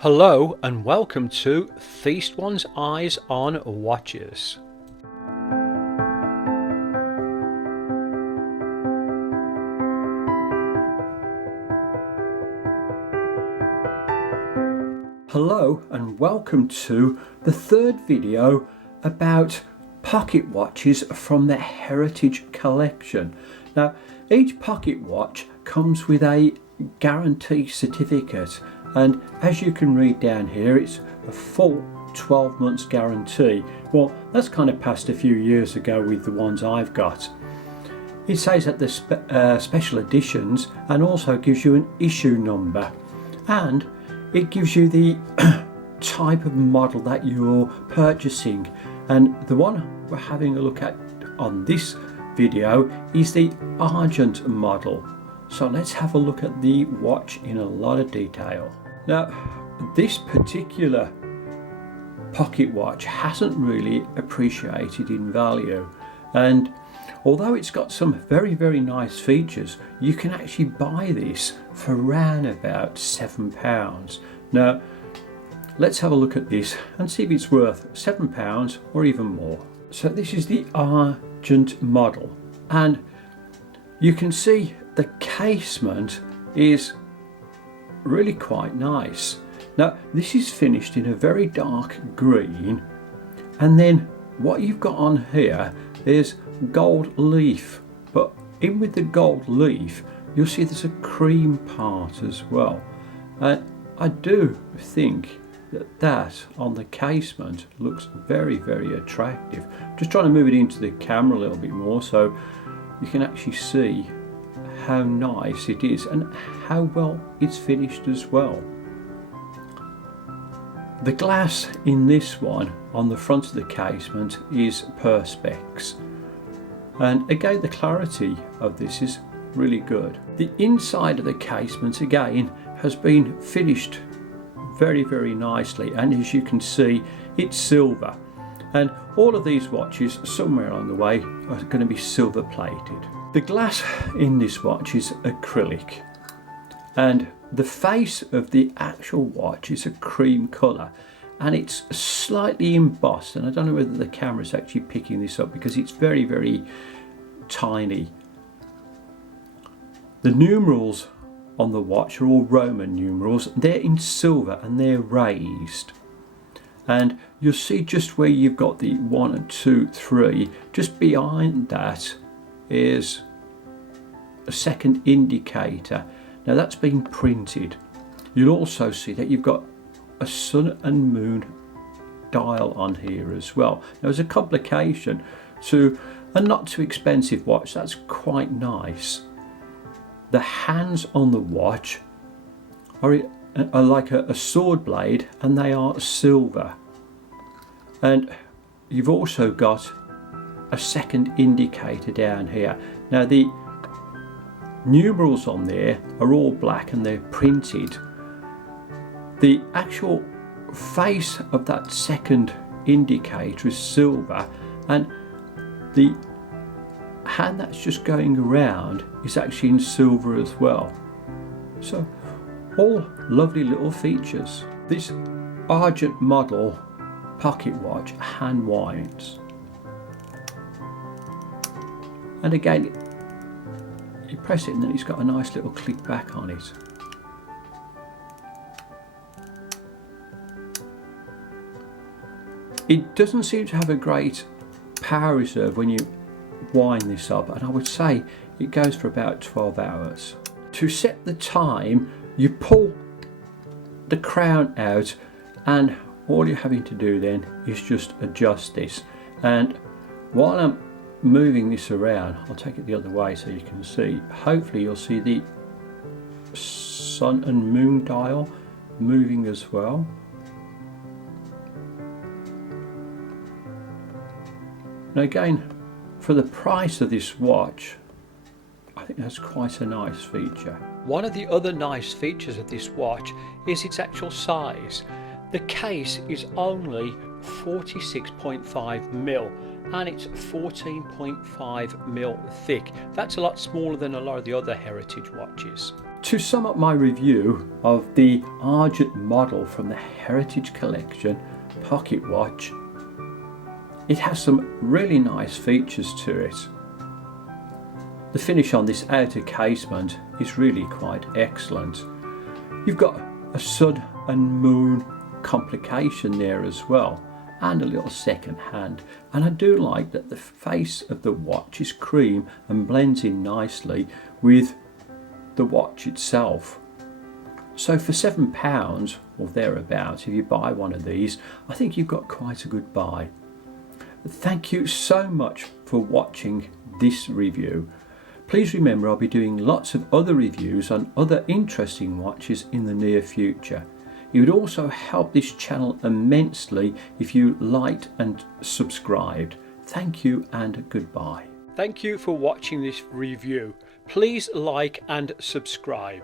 Hello and welcome to Feast One's Eyes on Watches. Hello and welcome to the third video about pocket watches from the Heritage Collection. Now, each pocket watch comes with a guarantee certificate, and as you can read down here, it's a full 12 months guarantee. Well, that's kind of passed a few years ago with the ones I've got. It says that the special editions, and also gives you an issue number, and it gives you the type of model that you're purchasing. And the one we're having a look at on this video is the Argent model. So let's have a look at the watch in a lot of detail. Now, this particular pocket watch hasn't really appreciated in value, and although it's got some very nice features, you can actually buy this for around about £7. Now, let's have a look at this and see if it's worth £7 or even more. So this is the Argent model, and you can see the casement is really quite nice. Now, this is finished in a very dark green, and then what you've got on here is gold leaf, but in with the gold leaf you'll see there's a cream part as well, and I do think that on the casement looks very attractive. Just trying to move it into the camera a little bit more so you can actually see how nice it is and how well it's finished as well. The glass in this one on the front of the casement is Perspex, and again the clarity of this is really good. The inside of the casement again has been finished very nicely, and as you can see it's silver, and all of these watches somewhere on the way are going to be silver plated. The glass in this watch is acrylic, and the face of the actual watch is a cream colour, and it's slightly embossed, and I don't know whether the camera is actually picking this up because it's very tiny. The numerals on the watch are all Roman numerals. They're in silver and they're raised, and you'll see just where you've got the 1 and 2, 3, just behind that is a second indicator. Now that's been printed. You'll also see that you've got a sun and moon dial on here as well. Now, as a complication to a not too expensive watch, that's quite nice. The hands on the watch are like a sword blade, and they are silver, and you've also got a second indicator down here. Now, the numerals on there are all black and they're printed. The actual face of that second indicator is silver, and the hand that's just going around is actually in silver as well. So all lovely little features. This Argent model pocket watch hand winds, and again you press it and then it's got a nice little click back on it. It doesn't seem to have a great power reserve when you wind this up, and I would say it goes for about 12 hours. To set the time, you pull the crown out, and all you're having to do then is just adjust this. And while I'm moving this around, I'll take it the other way so you can see. Hopefully you'll see the sun and moon dial moving as well. Now again, for the price of this watch, I think that's quite a nice feature. One of the other nice features of this watch is its actual size. The case is only 46.5mm, and it's 14.5mm thick. That's a lot smaller than a lot of the other heritage watches. To sum up my review of the Argent model from the Heritage Collection pocket watch, it has some really nice features to it. The finish on this outer casement is really quite excellent. You've got a sun and moon complication there as well, and a little second hand, and I do like that the face of the watch is cream and blends in nicely with the watch itself. So for £7 or thereabouts, if you buy one of these, I think you've got quite a good buy. Thank you so much for watching this review. Please remember I'll be doing lots of other reviews on other interesting watches in the near future. It would also help this channel immensely if you liked and subscribed. Thank you and goodbye. Thank you for watching this review. Please like and subscribe.